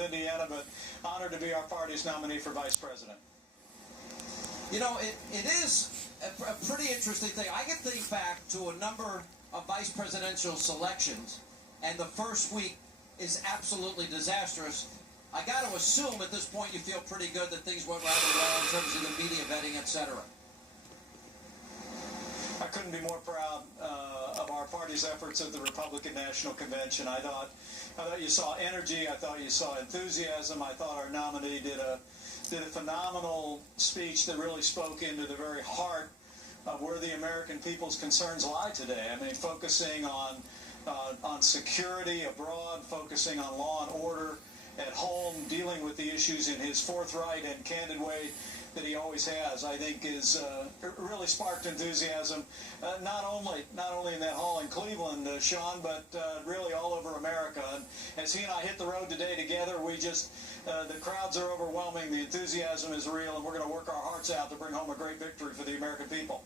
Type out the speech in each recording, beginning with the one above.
of Indiana, but honored to be our party's nominee for vice president. You know, it is a pretty interesting thing. I can think back to a number of vice presidential selections, and the first week is absolutely disastrous. I got to assume at this point you feel pretty good that things went rather well in terms of the media vetting, etc. I couldn't be more proud of our party's efforts at the Republican National Convention. I thought you saw energy. I thought you saw enthusiasm. I thought our nominee did a phenomenal speech that really spoke into the very heart of where the American people's concerns lie today. I mean, focusing on security abroad, focusing on law and order at home, dealing with the issues in his forthright and candid way that he always has, I think is really sparked enthusiasm, not only in that hall in Cleveland, Sean, but really all over America. And as he and I hit the road today together, we just, the crowds are overwhelming, the enthusiasm is real, and we're going to work our hearts out to bring home a great victory for the American people.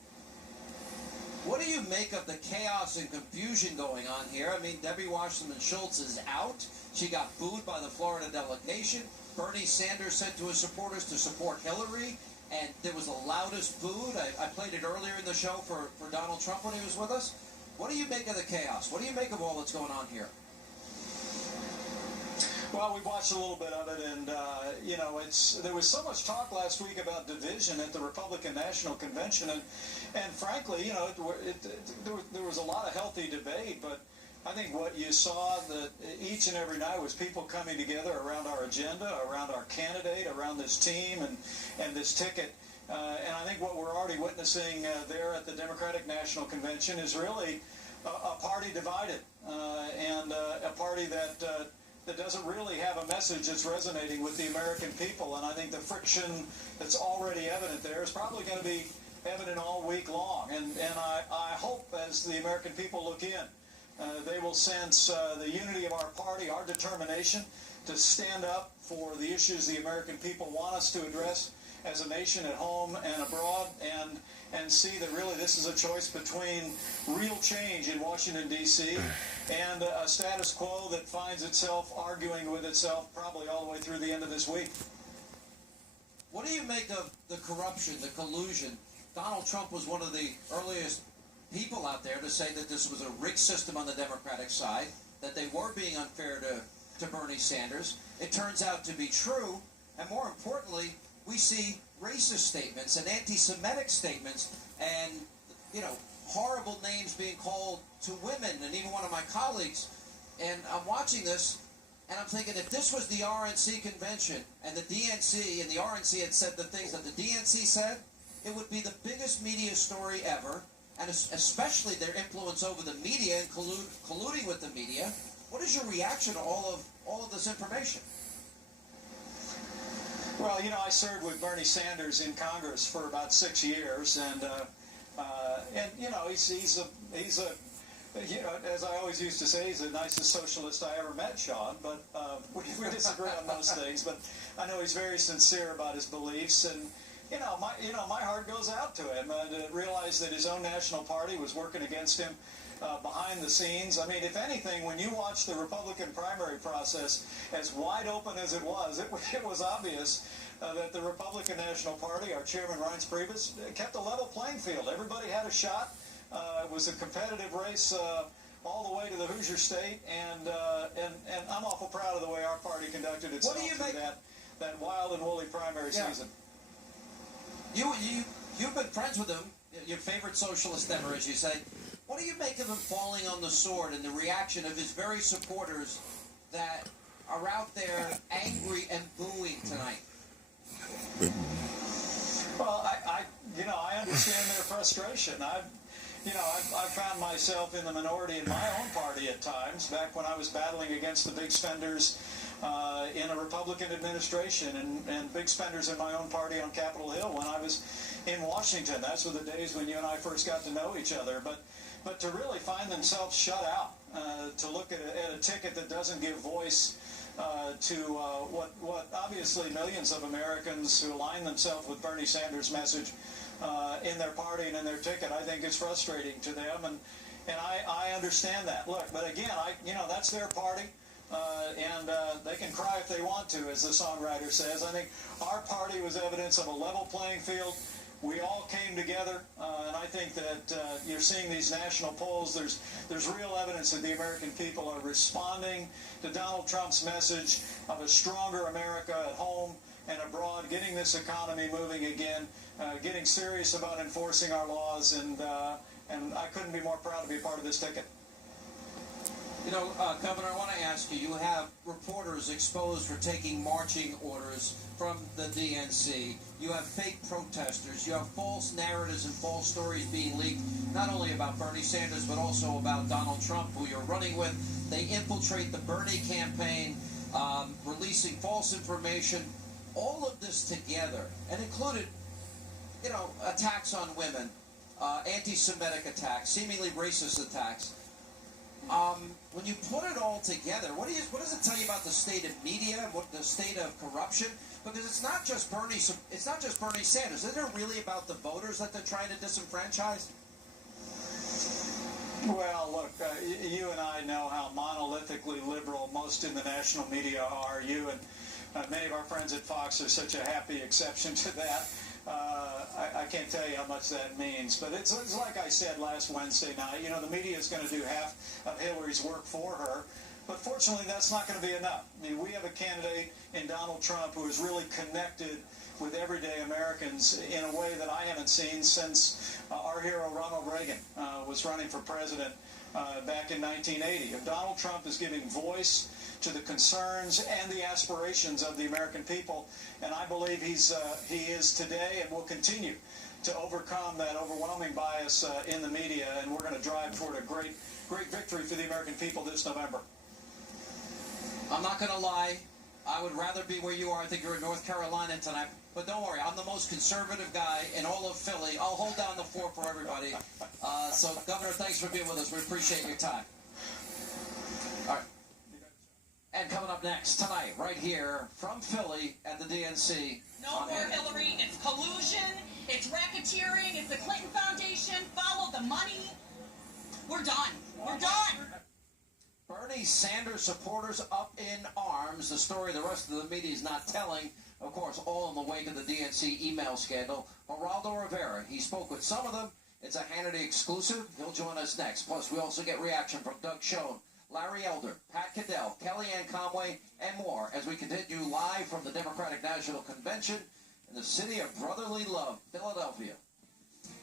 What do you make of the chaos and confusion going on here? I mean, Debbie Wasserman Schultz is out. She got booed by the Florida delegation. Bernie Sanders said to his supporters to support Hillary, and there was the loudest booed. I played it earlier in the show for Donald Trump when he was with us. What do you make of the chaos? What do you make of all that's going on here? Well, we watched a little bit of it, and you know, there was so much talk last week about division at the Republican National Convention, and frankly, you know, there was a lot of healthy debate, but I think what you saw that each and every night was people coming together around our agenda, around our candidate, around this team, and this ticket. And I think what we're already witnessing there at the Democratic National Convention is really a party divided, and a party that doesn't really have a message that's resonating with the American people. And I think the friction that's already evident there is probably going to be evident all week long. And I hope as the American people look in, they will sense the unity of our party, our determination to stand up for the issues the American people want us to address as a nation at home and abroad, and see that really this is a choice between real change in Washington, D.C. and a status quo that finds itself arguing with itself probably all the way through the end of this week. What do you make of the corruption, the collusion? Donald Trump was one of the earliest people out there to say that this was a rigged system on the Democratic side, that they were being unfair to Bernie Sanders. It turns out to be true, and more importantly, we see racist statements and anti-Semitic statements and, you know, horrible names being called to women and even one of my colleagues. And I'm watching this, and I'm thinking, if this was the RNC convention and the DNC and the RNC had said the things that the DNC said, it would be the biggest media story ever, and especially their influence over the media and colluding with the media. What is your reaction to all of this information? Well, you know, I served with Bernie Sanders in Congress for about 6 years, and you know, he's a you know, as I always used to say, he's the nicest socialist I ever met, Sean. But we disagree on most things. But I know he's very sincere about his beliefs, and you know, my heart goes out to him to realize that his own national party was working against him behind the scenes. I mean, if anything, when you watch the Republican primary process, as wide open as it was obvious that the Republican National Party, our chairman Reince Priebus, kept a level playing field. Everybody had a shot. It was a competitive race all the way to the Hoosier State, and I'm awful proud of the way our party conducted itself through that wild and woolly primary season. You've been friends with him, your favorite socialist ever, as you say. What do you make of him falling on the sword and the reaction of his very supporters that are out there angry and booing tonight? Well, I understand their frustration. I've found myself in the minority in my own party at times, back when I was battling against the big spenders in a Republican administration and big spenders in my own party on Capitol Hill when I was in Washington. Those were the days when you and I first got to know each other. But to really find themselves shut out, to look at a ticket that doesn't give voice to what obviously millions of Americans who align themselves with Bernie Sanders' message in their party and in their ticket, I think is frustrating to them, and I understand that. Look, but again, that's their party. and they can cry if they want to, as the songwriter says. I think our party was evidence of a level playing field. We all came together, and I think that you're seeing these national polls. There's real evidence that the American people are responding to Donald Trump's message of a stronger America at home and abroad, getting this economy moving again, getting serious about enforcing our laws, and I couldn't be more proud to be a part of this ticket. You know, Governor, I want to ask you, you have reporters exposed for taking marching orders from the DNC. You have fake protesters. You have false narratives and false stories being leaked, not only about Bernie Sanders, but also about Donald Trump, who you're running with. They infiltrate the Bernie campaign, releasing false information. All of this together, and included, you know, attacks on women, anti-Semitic attacks, seemingly racist attacks. When you put it all together, what does it tell you about the state of media, what the state of corruption? Because it's not just Bernie Sanders. Isn't it really about the voters that they're trying to disenfranchise? Well, look, you and I know how monolithically liberal most in the national media are. You and many of our friends at Fox are such a happy exception to that. I can't tell you how much that means, but it's like I said last Wednesday night. You know, the media is going to do half of Hillary's work for her, but fortunately that's not going to be enough. I mean, we have a candidate in Donald Trump who is really connected with everyday Americans in a way that I haven't seen since our hero Ronald Reagan was running for president back in 1980. And Donald Trump is giving voice to the concerns and the aspirations of the American people, and I believe he is today and will continue to overcome that overwhelming bias in the media, and we're going to drive toward a great victory for the American people this November. I'm not going to lie. I would rather be where you are. I think you're in North Carolina tonight. But don't worry, I'm the most conservative guy in all of Philly. I'll hold down the fort for everybody. So, Governor, thanks for being with us. We appreciate your time. All right. And coming up next tonight, right here from Philly at the DNC. No more Hillary. It's collusion. It's racketeering. It's the Clinton Foundation. Follow the money. We're done. We're done. Bernie Sanders supporters up in arms. The story the rest of the media is not telling. Of course, all in the wake of the DNC email scandal. Geraldo Rivera, he spoke with some of them. It's a Hannity exclusive. He'll join us next. Plus, we also get reaction from Doug Schoen, Larry Elder, Pat Caddell, Kellyanne Conway, and more as we continue live from the Democratic National Convention in the city of brotherly love, Philadelphia.